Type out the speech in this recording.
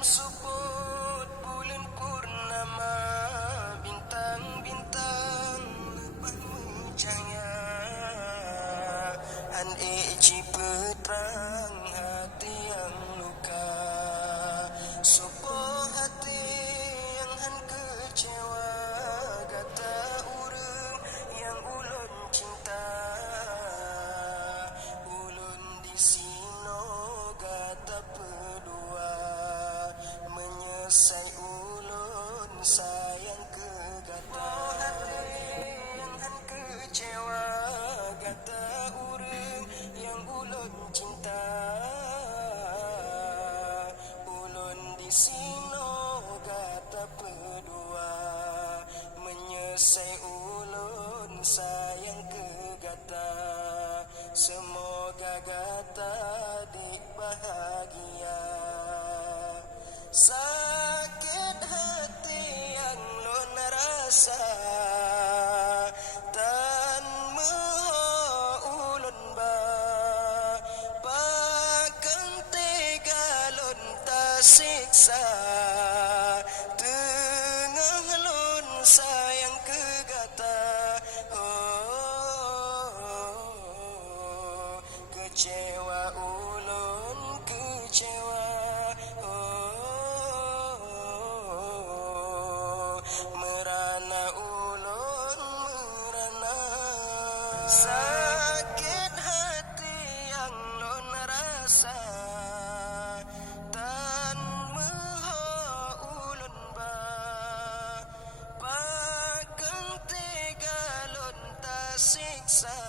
suput bulan purnama, bintang-bintang lepas mencahaya, han eci peterang hati yang luka, sopo hati yang han kecewa, kata urang yang ulun cinta, ulun di sino kata pedua, menyesai ulun sayang ke kata yang han kecewa, kata urang yang ulun cinta, ulun di sino kata pedua, menyesai ulun sayang ke gata, semoga gata dik bahagia. Sakit hati yang lun rasa, tan meho ulun ba, pakang tega lun tasiksa, tengah lun sayang ke gata, kecewa ulun kecewa, merana ulun merana, sakit hati yang lun rasa, tan meho ulun ba, pakang tega lun tasiksa,